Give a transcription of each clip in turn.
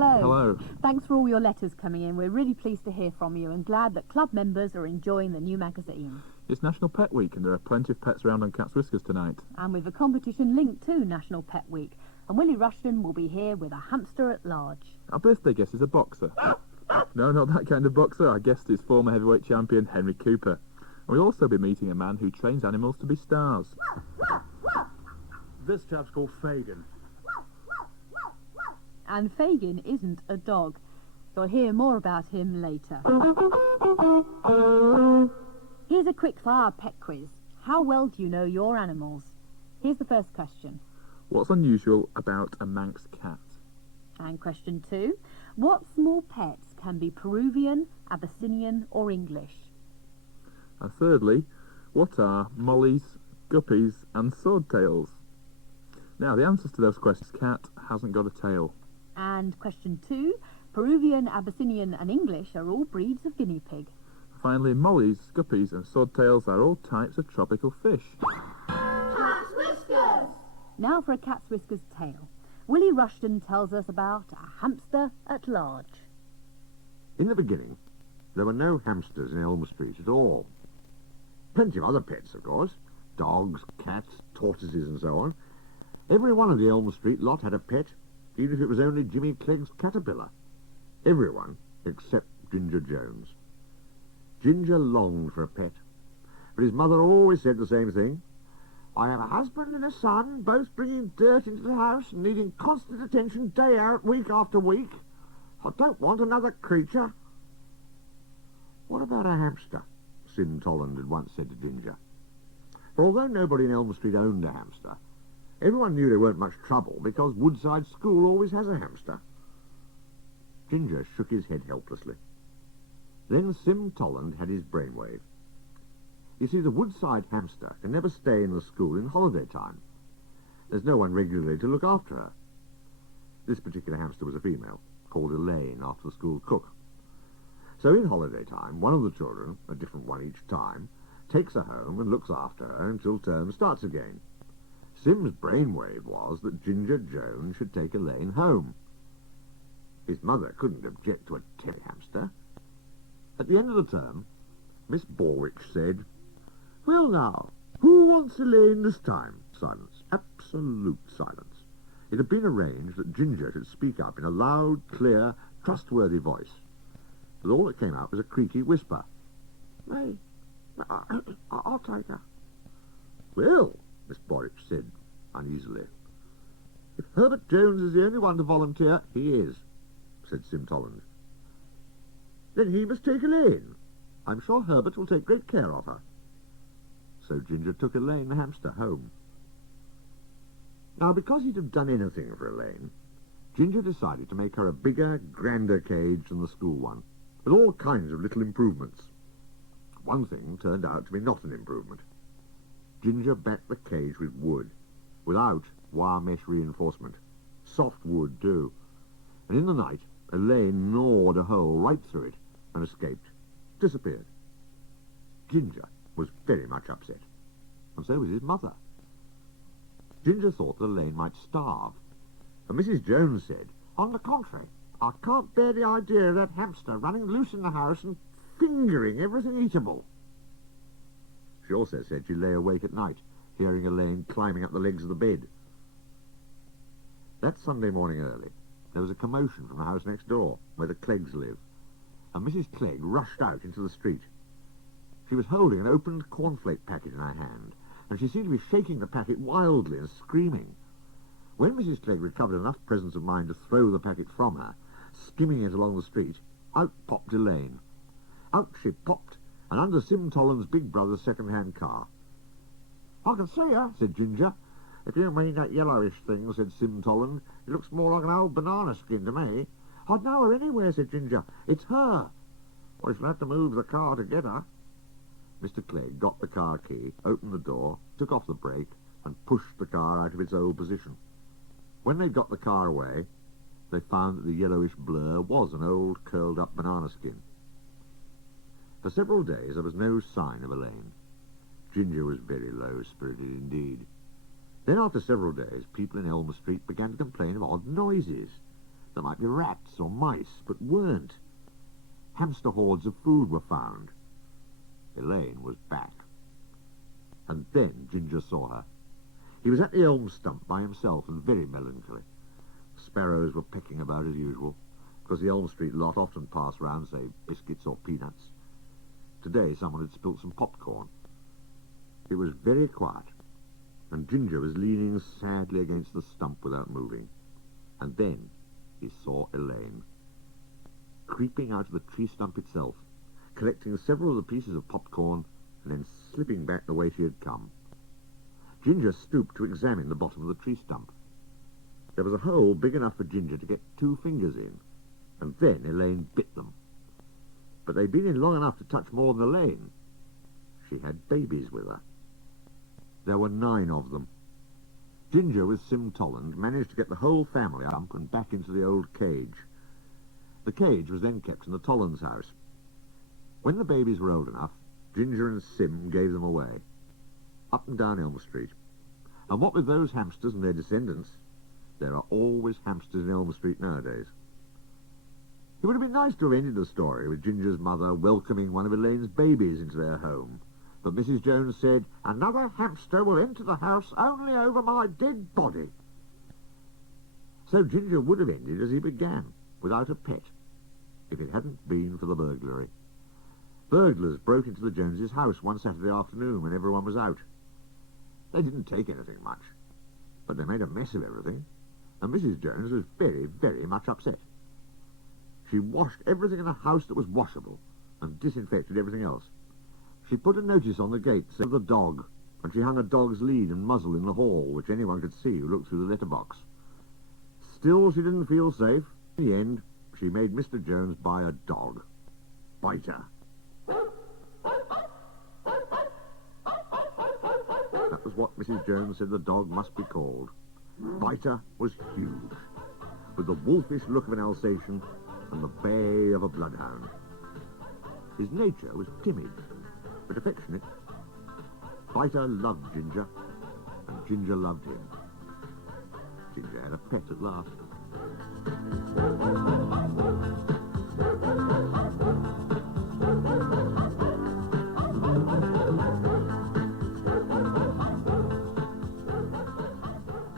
Hello. Hello. Thanks for all your letters coming in. We're really pleased to hear from you and glad that club members are enjoying the new magazine. It's National Pet Week and there are plenty of pets around on Cat's Whiskers tonight. And with a competition linked to National Pet Week. And Willie Rushton will be here with a hamster at large. Our birthday guest is a boxer. No, not that kind of boxer. Our guest is former heavyweight champion Henry Cooper. And we'll also be meeting a man who trains animals to be stars. This chap's called Fagin. And Fagin isn't a dog. You'll hear more about him later. Here's a quick-fire pet quiz. How well do you know your animals? Here's the first question. What's unusual about a Manx cat? And question 2. What small pets can be Peruvian, Abyssinian or English? And thirdly, what are mollies, guppies and swordtails? Now, the answers to those questions, cat hasn't got a tail. And question 2. Peruvian, Abyssinian and English are all breeds of guinea pig. Finally, mollies, guppies and swordtails are all types of tropical fish. Cat's Whiskers! Now for a Cat's Whiskers tale. Willie Rushton tells us about a hamster at large. In the beginning, there were no hamsters in Elm Street at all. Plenty of other pets, of course. Dogs, cats, tortoises and so on. Every one of the Elm Street lot had a pet, even if it was only Jimmy Clegg's caterpillar. Everyone except Ginger Jones. Ginger longed for a pet, but his mother always said the same thing. I have a husband and a son, both bringing dirt into the house and needing constant attention day out, week after week. I don't want another creature. What about a hamster? Sim Tolland had once said to Ginger. For although nobody in Elm Street owned a hamster, everyone knew they weren't much trouble because Woodside School always has a hamster. Ginger shook his head helplessly. Then Sim Tolland had his brainwave. You see, the Woodside hamster can never stay in the school in holiday time. There's no one regularly to look after her. This particular hamster was a female, called Elaine after the school cook. So in holiday time, one of the children, a different one each time, takes her home and looks after her until term starts again. Sim's brainwave was that Ginger Jones should take Elaine home. His mother couldn't object to a teddy hamster. At the end of the term, Miss Borwich said, "Well now, who wants Elaine this time?" Silence. Absolute silence. It had been arranged that Ginger should speak up in a loud, clear, trustworthy voice. But all that came out was a creaky whisper. "Me? I'll take her." "Well," Miss Borwich said uneasily, "if Herbert Jones is the only one to volunteer, he is," said Sim Tolland. "Then he must take Elaine. I'm sure Herbert will take great care of her." So Ginger took Elaine the hamster home. Now, because he'd have done anything for Elaine, Ginger decided to make her a bigger, grander cage than the school one, with all kinds of little improvements. One thing turned out to be not an improvement. Ginger backed the cage with wood, without wire mesh reinforcement. Soft wood, too. And in the night, Elaine gnawed a hole right through it and escaped. Disappeared. Ginger was very much upset, and so was his mother. Ginger thought that Elaine might starve, and Mrs. Jones said, "On the contrary, I can't bear the idea of that hamster running loose in the house and fingering everything eatable." She also said she lay awake at night, hearing Elaine climbing up the legs of the bed. That Sunday morning early, there was a commotion from the house next door, where the Cleggs live, and Mrs. Clegg rushed out into the street. She was holding an opened cornflake packet in her hand, and she seemed to be shaking the packet wildly and screaming. When Mrs. Clegg recovered enough presence of mind to throw the packet from her, skimming it along the street, out popped Elaine. Out she popped, and under Sim Tolland's big brother's second-hand car. "I can see her," said Ginger. "If you mean that yellowish thing," said Sim Tolland, "it looks more like an old banana skin to me." "I'd know her anywhere," said Ginger. "It's her." "We shall have to move the car to get her." Mr. Clegg got the car key, opened the door, took off the brake, and pushed the car out of its old position. When they got the car away, they found that the yellowish blur was an old curled-up banana skin. For several days there was no sign of Elaine. Ginger was very low-spirited indeed. Then after several days, people in Elm Street began to complain of odd noises. There might be rats or mice, but weren't. Hamster hordes of food were found. Elaine was back. And then Ginger saw her. He was at the elm stump by himself and very melancholy. Sparrows were pecking about as usual, because the Elm Street lot often passed round, say, biscuits or peanuts. Today someone had spilt some popcorn. It was very quiet, and Ginger was leaning sadly against the stump without moving. And then he saw Elaine, creeping out of the tree stump itself, collecting several of the pieces of popcorn and then slipping back the way she had come. Ginger stooped to examine the bottom of the tree stump. There was a hole big enough for Ginger to get 2 fingers in, and then Elaine bit them. But they'd been in long enough to touch more than Elaine. She had babies with her. There were 9 of them. Ginger, with Sim Tolland, managed to get the whole family up and back into the old cage. The cage was then kept in the Tollands' house. When the babies were old enough, Ginger and Sim gave them away, up and down Elm Street. And what with those hamsters and their descendants, there are always hamsters in Elm Street nowadays. It would have been nice to have ended the story with Ginger's mother welcoming one of Elaine's babies into their home. But Mrs. Jones said, "Another hamster will enter the house only over my dead body." So Ginger would have ended as he began, without a pet, if it hadn't been for the burglary. Burglars broke into the Joneses' house one Saturday afternoon when everyone was out. They didn't take anything much, but they made a mess of everything, and Mrs. Jones was very, very much upset. She washed everything in the house that was washable and disinfected everything else. She put a notice on the gate saying the dog, and she hung a dog's lead and muzzle in the hall, which anyone could see who looked through the letterbox. Still, she didn't feel safe. In the end, she made Mr. Jones buy a dog. Biter. That was what Mrs. Jones said the dog must be called. Biter was huge, with the wolfish look of an Alsatian and the bay of a bloodhound. His nature was timid, but affectionate. Biter loved Ginger, and Ginger loved him. Ginger had a pet at last.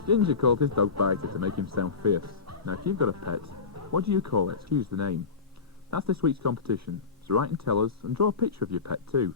Ginger called his dog Biter to make him sound fierce. Now, if you've got a pet, what do you call it? Choose the name. That's this week's competition, so write and tell us, and draw a picture of your pet too.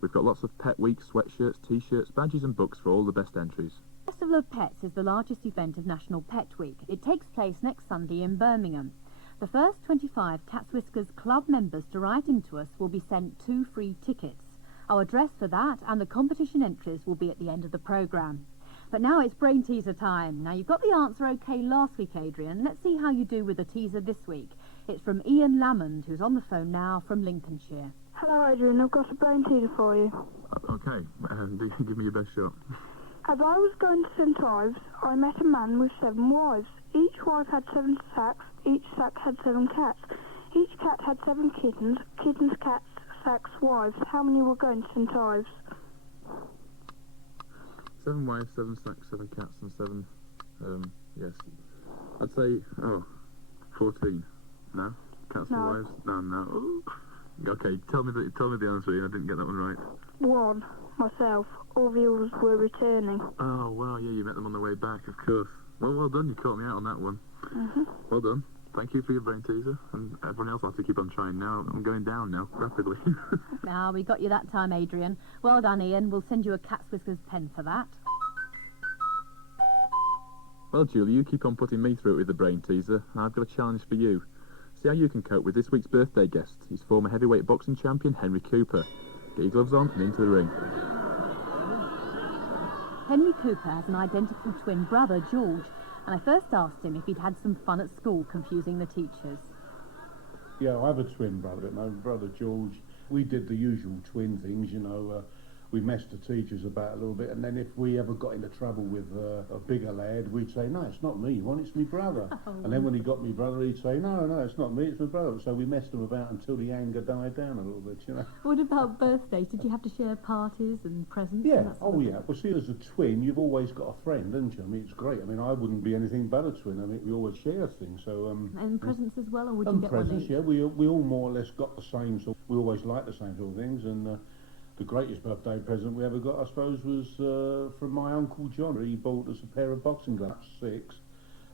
We've got lots of Pet Week sweatshirts, t-shirts, badges and books for all the best entries. Festival of Pets is the largest event of National Pet Week. It takes place next Sunday in Birmingham. The first 25 Cats Whiskers Club members to write into us will be sent 2 free tickets. Our address for that and the competition entries will be at the end of the programme. But now it's brain teaser time. Now, you've got the answer okay last week, Adrian. Let's see how you do with the teaser this week. It's from Ian Lamond, who's on the phone now from Lincolnshire. Hello, Adrian. I've got a brain teaser for you. Okay, give me your best shot. As I was going to St Ives, I met a man with 7 wives. Each wife had 7 sacks. Each sack had 7 cats. Each cat had 7 kittens. Kittens, cats, sacks, wives. How many were going to St Ives? 7 wives, 7 sacks, 7 cats, and 7, yes. I'd say, 14. No? Cats No. and wives? No. Okay, tell me the answer, Ian. I didn't get that one right. 1. Myself. All the others were returning. Oh, wow, yeah, you met them on the way back, of course. Well done, you caught me out on that one. Well done. Thank you for your brain teaser, and everyone else will have to keep on trying now. I'm going down now, rapidly. Now, we got you that time, Adrian. Well done, Ian. We'll send you a Cats Whiskers pen for that. Well, Julie, you keep on putting me through it with the brain teaser, and I've got a challenge for you. See how you can cope with this week's birthday guest. He's former heavyweight boxing champion Henry Cooper. Get your gloves on and into the ring. Henry Cooper has an identical twin brother, George, and I first asked him if he'd had some fun at school confusing the teachers. Yeah, I have a twin brother. My brother George, we did the usual twin things, you know. we messed the teachers about a little bit, and then if we ever got into trouble with a bigger lad, we'd say, no, it's not me you want, it's me brother. And then when he got me brother, he'd say, no, it's not me, it's my brother. So we messed them about until the anger died down a little bit, you know. What about birthdays? Did you have to share parties and presents? Yeah, and that sort of thing? Well, see, as a twin, you've always got a friend, haven't you? I mean, it's great. I mean, I wouldn't be anything but a twin. I mean, we always share things, so... and presents as well, or would you and get presents, one each? yeah. We all more or less got the same sort. We always like the same sort of things, and the greatest birthday present we ever got, I suppose, was from my Uncle John. He bought us a pair of boxing gloves, 6,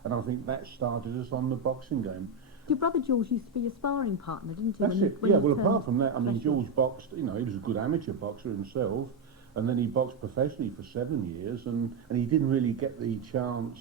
and I think that started us on the boxing game. Your brother George used to be your sparring partner, didn't he? That's when it. You, when Yeah, you well, turned apart from that, I mean, professional? George boxed, you know, he was a good amateur boxer himself, and then he boxed professionally for 7 years, and he didn't really get the chance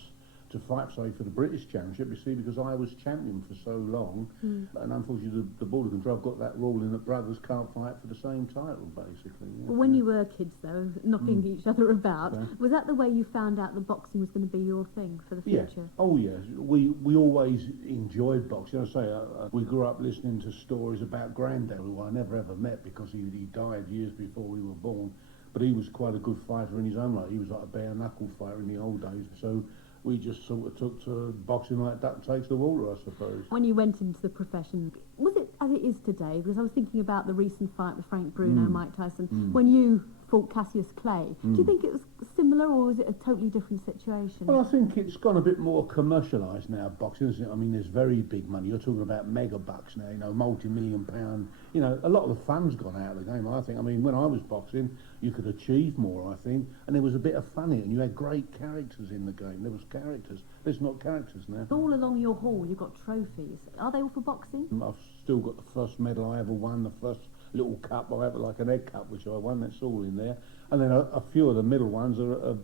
to fight, say, for the British Championship, you see, because I was champion for so long, and unfortunately the Board of Control got that rule in that brothers can't fight for the same title, basically. Yeah. When you were kids, though, knocking each other about, Yeah. was that the way you found out that boxing was going to be your thing for the future? Yeah. Oh, yes. We always enjoyed boxing. I say, we grew up listening to stories about Grandad, who I never ever met because he died years before we were born, but he was quite a good fighter in his own right. He was like a bare-knuckle fighter in the old days, so we just sort of took to boxing like duck takes the water, I suppose. When you went into the profession, was it as it is today? Because I was thinking about the recent fight with Frank Bruno, Mike Tyson. When you fought Cassius Clay, do you think it was similar, or was it a totally different situation? Well, I think it's gone a bit more commercialised now, boxing, isn't it? I mean, there's very big money. You're talking about mega bucks now, you know, multi-million-pound. You know, a lot of the fun's gone out of the game, I think. I mean, when I was boxing, you could achieve more, I think, and there was a bit of fun in it, and you had great characters in the game. There was characters. There's not characters now. All along your hall, you've got trophies. Are they all for boxing? I've still got the first medal I ever won, the first little cup I ever, like an egg cup, which I won. That's all in there. And then a few of the middle ones are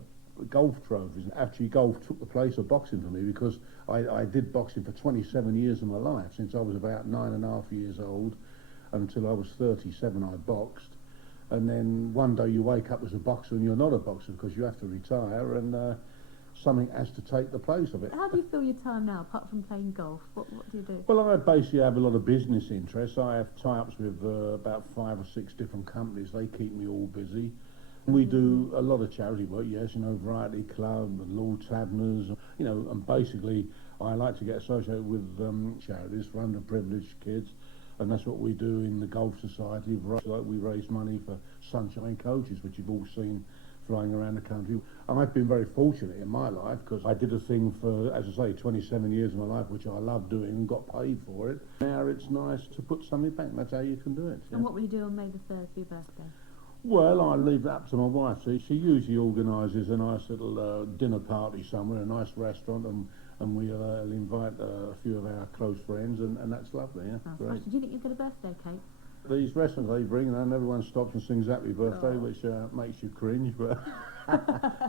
golf trophies. Actually, golf took the place of boxing for me because I did boxing for 27 years of my life, since I was about 9.5 years old until I was 37. I boxed, and then one day you wake up as a boxer and you're not a boxer because you have to retire, and something has to take the place of it. How do you fill your time now, apart from playing golf? What do you do? Well, I basically have a lot of business interests. I have tie-ups with about 5 or 6 different companies. They keep me all busy. We do a lot of charity work, yes, you know, Variety Club, and Lord Taverners, you know, and basically I like to get associated with charities for underprivileged kids, and that's what we do in the Golf Society. We raise money for Sunshine Coaches, which you've all seen flying around the country. And I've been very fortunate in my life because I did a thing for, as I say, 27 years of my life, which I love doing and got paid for it. Now it's nice to put something back. That's how you can do it. Yeah. And what will you do on May the 3rd for your birthday? Well, I leave it up to my wife. She usually organises a nice little dinner party somewhere, a nice restaurant, and we'll invite a few of our close friends, and that's lovely, yeah. That's Great. nice. Do you think you'll get a birthday cake? These restaurants they bring, and everyone stops and sings happy birthday, which makes you cringe, but...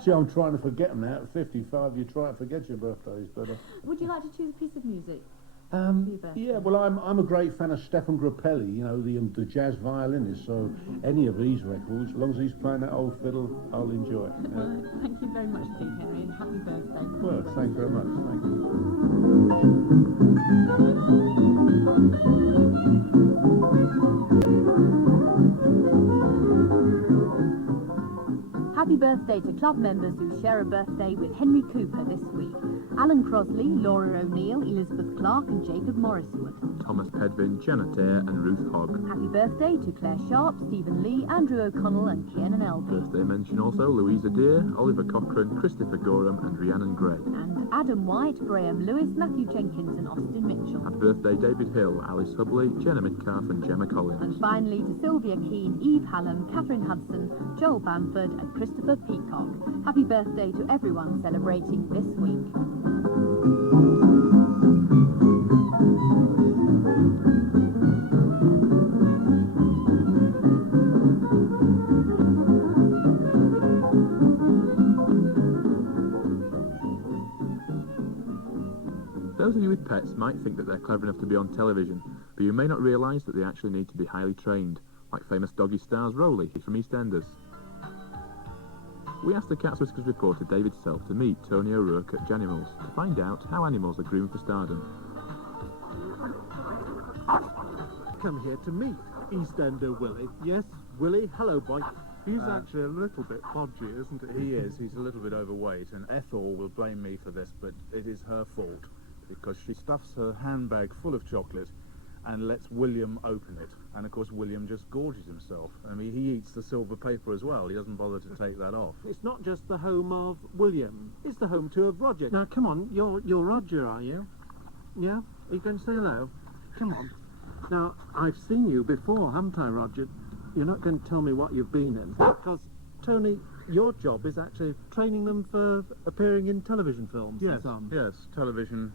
See, I'm trying to forget them now. At 55, you try to forget your birthdays, but... Would you like to choose a piece of music? for your birthday? Yeah, well, I'm a great fan of Stefan Grappelli, you know, the jazz violinist, so any of these records, as long as he's playing that old fiddle, I'll enjoy it. Yeah. Well, thank you very much indeed, Henry, and happy birthday. Well, thanks very much. Thank you. Happy birthday to club members who share a birthday with Henry Cooper this week. Alan Crosley, Laura O'Neill, Elizabeth Clark and Jacob Morriswood. Thomas Pedvin, Janet Eyre and Ruth Hogg. Happy birthday to Claire Sharp, Stephen Lee, Andrew O'Connell and Kiernan Elby. Birthday mention also Louisa Dear, Oliver Cochrane, Christopher Gorham and Rhiannon Gray. And Adam White, Graham Lewis, Matthew Jenkins and Austin Mitchell. Happy birthday David Hill, Alice Hubley, Jenna Midcalf and Gemma Collins. And finally to Sylvia Keane, Eve Hallam, Catherine Hudson, Joel Bamford and Christopher Peacock. Happy birthday to everyone celebrating this week. Those of you with pets might think that they're clever enough to be on television, but you may not realise that they actually need to be highly trained, like famous doggy stars Rowley from EastEnders. We asked the Cats Whiskers reporter David Self to meet Tony O'Rourke at Janimals to find out how animals are groomed for stardom. Come here to meet EastEnder Willie. Yes, Willie, hello boy. He's actually a little bit podgy, isn't he? He is. He's a little bit overweight, and Ethel will blame me for this, but it is her fault because she stuffs her handbag full of chocolate and lets William open it. And of course, William just gorges himself. I mean, he eats the silver paper as well. He doesn't bother to take that off. It's not just the home of William. It's the home too of Roger. Now, come on, you're Roger, are you? Yeah? Are you going to say hello? Come on. Now, I've seen you before, haven't I, Roger? You're not going to tell me what you've been in, because, Tony, your job is actually training them for appearing in television films and so on. Yes, television,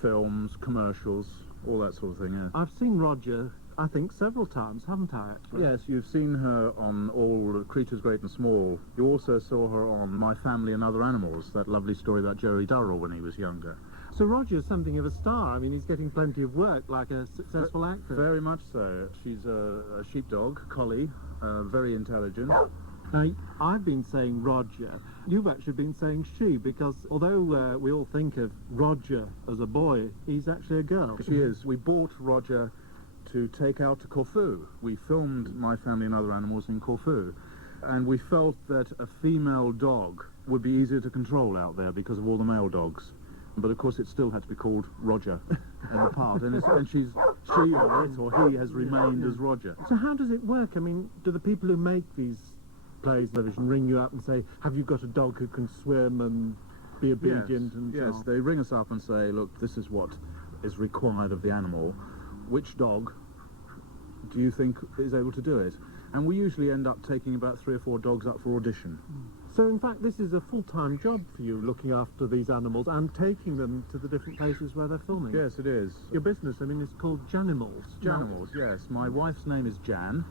films, commercials, all that sort of thing, yeah. I've seen Roger, I think, several times, haven't I, actually? Yes, you've seen her on all Creatures Great and Small. You also saw her on My Family and Other Animals, that lovely story about Jerry Durrell when he was younger. So Roger's something of a star. I mean, he's getting plenty of work, like a successful actor. Very much so. She's a sheepdog, collie, very intelligent. Now, I've been saying Roger. You've actually been saying she, because although we all think of Roger as a boy, he's actually a girl. She is. We bought Roger to take out to Corfu. We filmed My Family and Other Animals in Corfu, and we felt that a female dog would be easier to control out there because of all the male dogs. But of course it still had to be called Roger in the part, and she or it or he has remained as Roger. So how does it work? I mean, do the people who make these plays on television ring you up and say, have you got a dog who can swim and be obedient and so on? Yes, they ring us up and say, look, this is what is required of the animal. Which dog do you think is able to do it? And we usually end up taking about 3 or 4 dogs up for audition. So, in fact, this is a full-time job for you, looking after these animals and taking them to the different places where they're filming. Yes, it is. Your business, I mean, is called Janimals. Janimals, yes. My wife's name is Jan,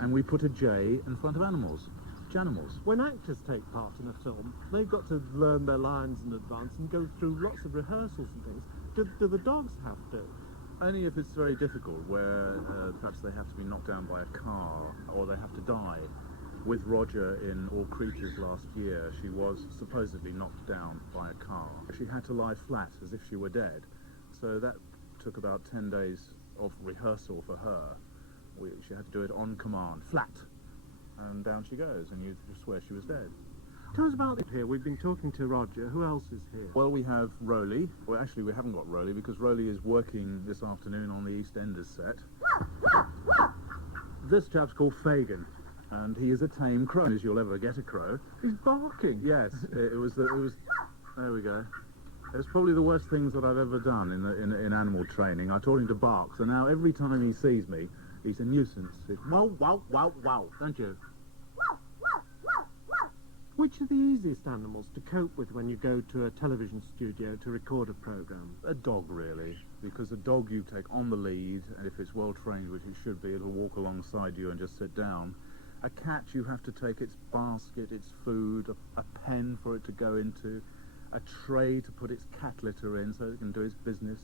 and we put a J in front of animals. Janimals. When actors take part in a film, they've got to learn their lines in advance and go through lots of rehearsals and things. Do the dogs have to? Only if it's very difficult, where perhaps they have to be knocked down by a car, or they have to die. With Roger in All Creatures last year, she was supposedly knocked down by a car. She had to lie flat as if she were dead. So that took about 10 days of rehearsal for her. She had to do it on command, flat. And down she goes, and you just swear she was dead. Tell us about it here. We've been talking to Roger. Who else is here? Well, we have Rowley. Well, actually, we haven't got Rowley, because Rowley is working this afternoon on the EastEnders set. This chap's called Fagin, and he is a tame crow, as you'll ever get a crow. He's barking. Yes, it was. There we go. It's probably the worst things that I've ever done in animal training. I taught him to bark, so now every time he sees me, he's a nuisance. It's wow, wow, wow, wow, don't you? Which are the easiest animals to cope with when you go to a television studio to record a programme? A dog, really, because a dog you take on the lead, and if it's well trained, which it should be, it'll walk alongside you and just sit down. A cat, you have to take its basket, its food, a pen for it to go into, a tray to put its cat litter in so it can do its business.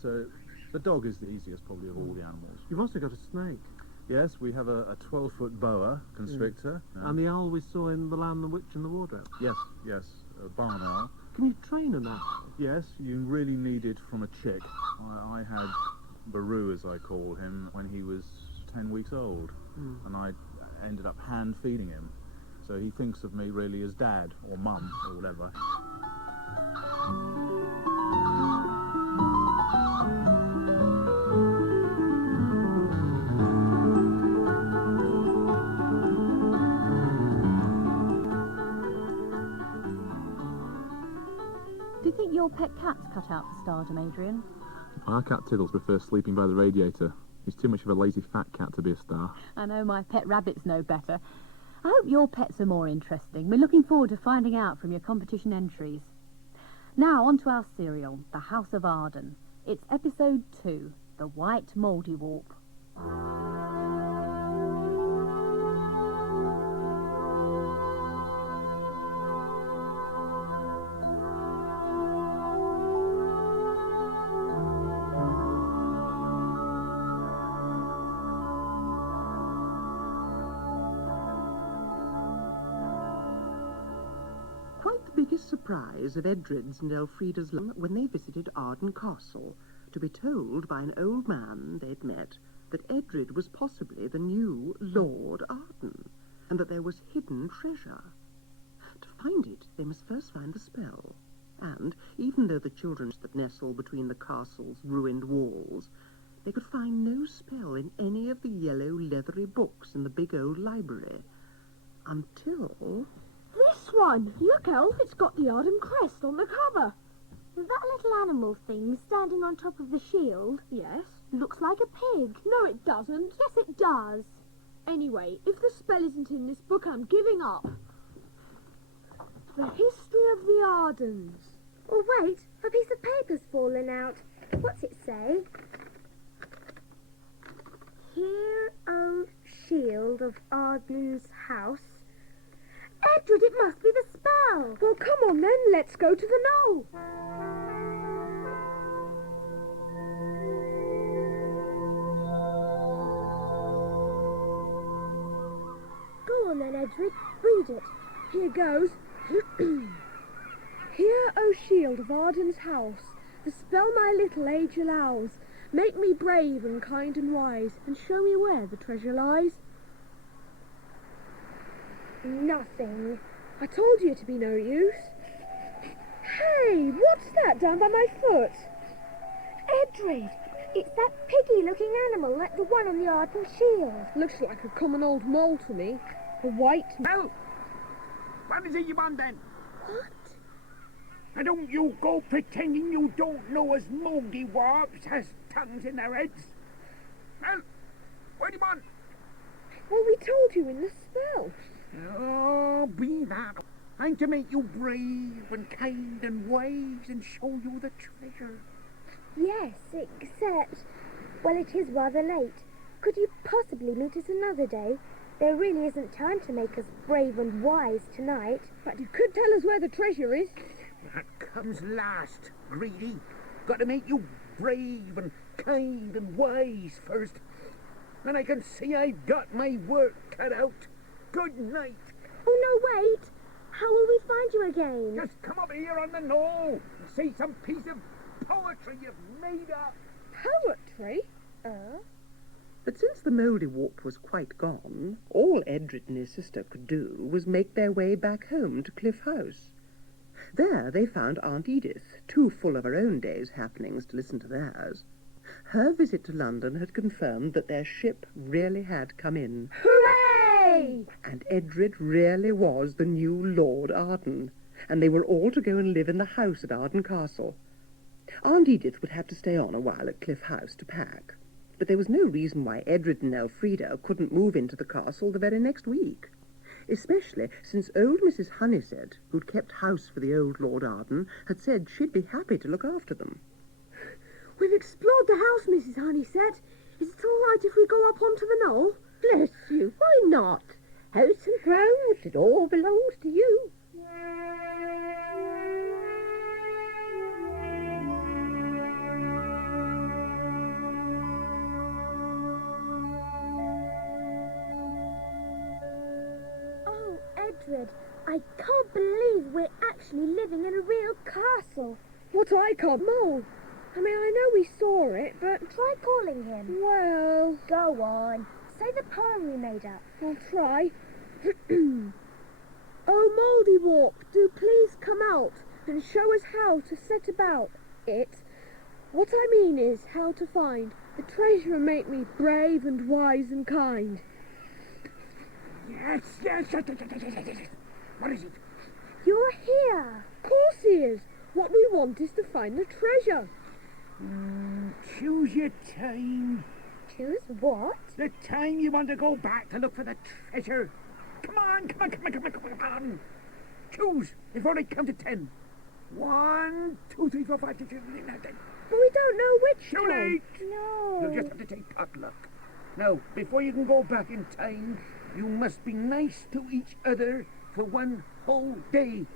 So the dog is the easiest probably of all the animals. You've also got a snake. Yes, we have a 12-foot boa constrictor. And the owl we saw in The Lion, the Witch and the Wardrobe. Yes, a barn owl. Can you train an owl? Yes, you really need it from a chick. I had Baru, as I call him, when he was 10 weeks old, and I ended up hand feeding him. So he thinks of me really as dad or mum or whatever. Do you think your pet cat's cut out for stardom, Adrian? Our cat Tiddles prefers sleeping by the radiator. He's too much of a lazy fat cat to be a star. I know my pet rabbits know better. I hope your pets are more interesting. We're looking forward to finding out from your competition entries. Now, on to our serial, The House of Arden. It's episode 2, The White Mouldiwarp. Biggest surprise of Edred's and Elfrida's when they visited Arden Castle, to be told by an old man they'd met that Edred was possibly the new Lord Arden. and that there was hidden treasure. To find it, they must first find the spell. And, even though the children that nestle between the castle's ruined walls, they could find no spell in any of the yellow, leathery books in the big old library. Until... This one! Look, Elf, it's got the Arden crest on the cover. That little animal thing standing on top of the shield? Yes. Looks like a pig. No, it doesn't. Yes, it does. Anyway, if the spell isn't in this book, I'm giving up. The history of the Ardens. Oh, wait, a piece of paper's fallen out. What's it say? Here, O shield of Arden's house. Edred, it must be the spell. Well, come on then, let's go to the knoll. Go on then, Edred, read it. Here goes. Hear, O shield of Arden's house, the spell my little age allows. Make me brave and kind and wise, and show me where the treasure lies. Nothing. I told you to be no use. Hey, what's that down by my foot? Edred, it's that piggy-looking animal like the one on the Arden shield. Looks like a common old mole to me. A white... Well, what is it you want then? What? And don't you go pretending you don't know as Mouldiwarps has tongues in their heads. Well, what do you want? Well, we told you in the spell. Oh, be that. I'm to make you brave and kind and wise and show you the treasure. Yes, except... Well, it is rather late. Could you possibly meet us another day? There really isn't time to make us brave and wise tonight. But you could tell us where the treasure is. That comes last, greedy. Got to make you brave and kind and wise first. And I can see I've got my work cut out. Good night. Oh, no, wait. How will we find you again? Just come up here on the knoll and say some piece of poetry you've made up. Poetry? But since the Mouldiwarp was quite gone, all Edred and his sister could do was make their way back home to Cliff House. There they found Aunt Edith, too full of her own day's happenings to listen to theirs. Her visit to London had confirmed that their ship really had come in. Hooray! And Edred really was the new Lord Arden, and they were all to go and live in the house at Arden Castle. Aunt Edith would have to stay on a while at Cliff House to pack, but there was no reason why Edred and Elfrida couldn't move into the castle the very next week, especially since old Mrs. Honeysett, who'd kept house for the old Lord Arden, had said she'd be happy to look after them. We've explored the house, Mrs. Honeysett. Is it all right if we go up onto the knoll? Bless you, why not? House and grounds, it all belongs to you. Oh, Edred, I can't believe we're actually living in a real castle. What I can't mole. I mean, I know we saw it, but... Try calling him. Well... Go on. Say the poem we made up. I'll try. Oh, Mouldiwarp, do please come out and show us how to set about it. What I mean is how to find the treasure and make me brave and wise and kind. Yes. What is it? You're here. Of course he is. What we want is to find the treasure. Choose your time. Choose what? The time you want to go back to look for the treasure. Come on. Choose before I count to 10. 1, 2, 3, 4, 5, 6, 7, 8, 9, 10. But we don't know which Too time. late. No. You'll just have to take pot luck. Now, before you can go back in time, you must be nice to each other for one whole day.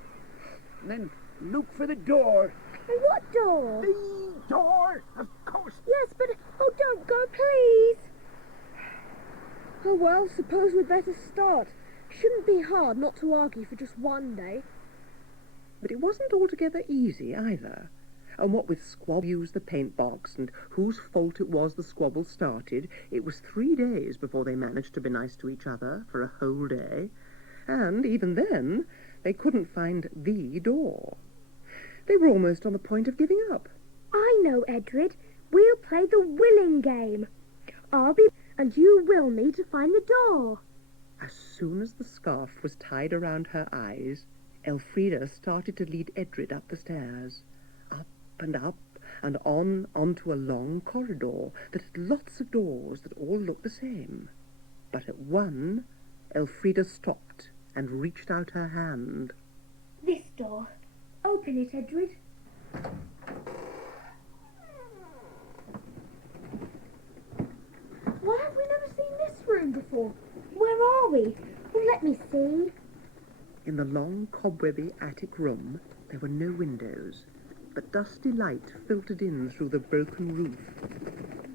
And then look for the door. And what door? The door, of course. Yes, but... Oh, don't go, please. Oh, well, suppose we'd better start. Shouldn't be hard not to argue for just one day. But it wasn't altogether easy either. And what with squabble used the paint box and whose fault it was the squabble started, it was 3 days before they managed to be nice to each other for a whole day. And even then, they couldn't find the door. They were almost on the point of giving up. I know, Edred. We'll play the willing game. I'll be... and you will me to find the door. As soon as the scarf was tied around her eyes, Elfrida started to lead Edred up the stairs, up and on onto a long corridor that had lots of doors that all looked the same. But at one, Elfrida stopped and reached out her hand. This door. Open it, Edred. Why have we never seen this room before? Where are we? Well, let me see. In the long, cobwebby attic room, there were no windows, but dusty light filtered in through the broken roof.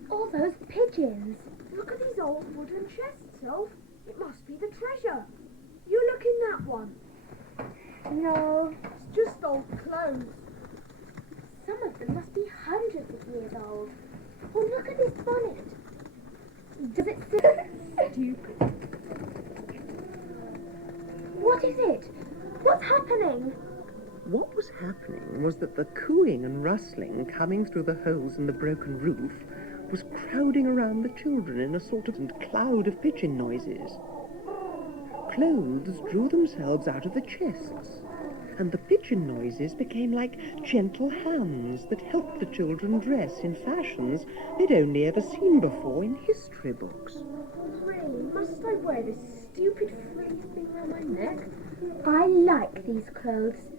All those pigeons. Look at these old wooden chests, Elf. It must be the treasure. You look in that one. No. It's just old clothes. Some of them must be hundreds of years old. Oh, look at this bonnet. Does it say... Stupid. What is it? What's happening? What was happening was that the cooing and rustling coming through the holes in the broken roof was crowding around the children in a sort of cloud of pigeon noises. Clothes drew themselves out of the chests, and the pigeon noises became like gentle hands that helped the children dress in fashions they'd only ever seen before in history books. Really, must I wear this stupid frilly thing around my neck? I like these clothes.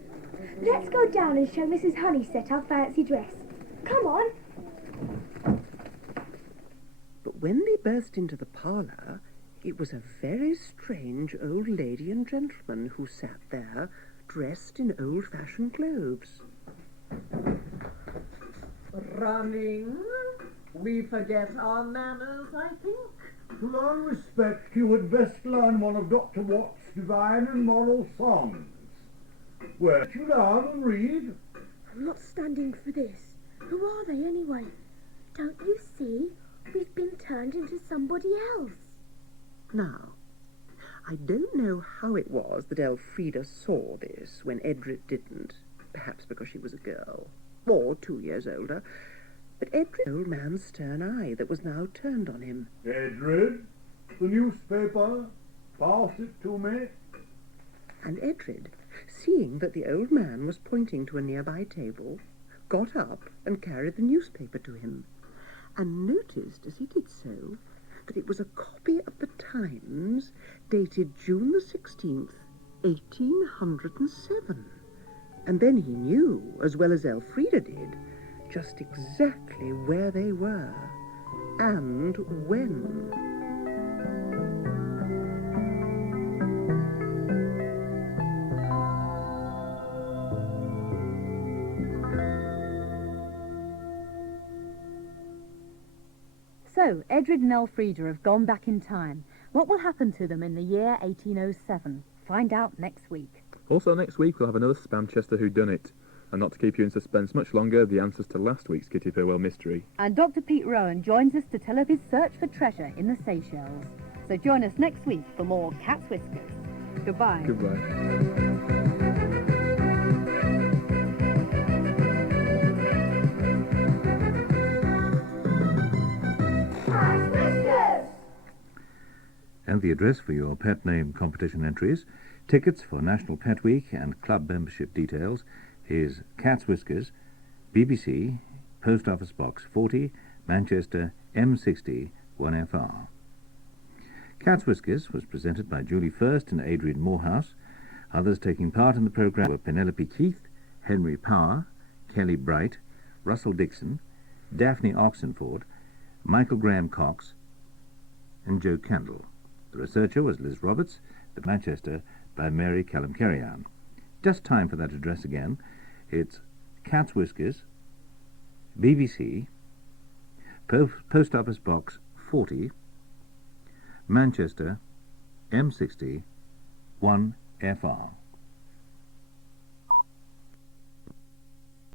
Let's go down and show Mrs. Honeysett our fancy dress. Come on. But when they burst into the parlour, it was a very strange old lady and gentleman who sat there, dressed in old-fashioned clothes. Running? We forget our manners, I think. To learn respect, you had best learn one of Dr. Watt's divine and moral songs. Where you down and read? I'm not standing for this. Who are they, anyway? Don't you see? We've been turned into somebody else. Now, I don't know how it was that Elfrida saw this when Edred didn't, perhaps because she was a girl, or 2 years older, but Edred's old man's stern eye that was now turned on him. Edred, the newspaper, pass it to me. And Edred, seeing that the old man was pointing to a nearby table, got up and carried the newspaper to him, and noticed as he did so that it was a copy of the Times dated June the 16th, 1807. And then he knew, as well as Elfrida did, just exactly where they were and when. So, Edred and Elfrida have gone back in time. What will happen to them in the year 1807? Find out next week. Also next week we'll have another Spamchester whodunit. And not to keep you in suspense much longer, the answers to last week's Kitty Farewell mystery. And Dr. Pete Rowan joins us to tell of his search for treasure in the Seychelles. So join us next week for more Cat's Whiskers. Goodbye. Goodbye. And the address for your pet name competition entries, tickets for National Pet Week and club membership details is Cat's Whiskers, BBC, Post Office Box 40, Manchester, M60, 1FR. Cat's Whiskers was presented by Julie First and Adrian Moorhouse. Others taking part in the programme were Penelope Keith, Henry Power, Kelly Bright, Russell Dixon, Daphne Oxenford, Michael Graham Cox, and Joe Candle. The researcher was Liz Roberts, the Manchester by Mary KALEMKERIAN. Just time for that address again. It's Cat's Whiskers, BBC, Post Office Box 40, Manchester, M60, 1FR.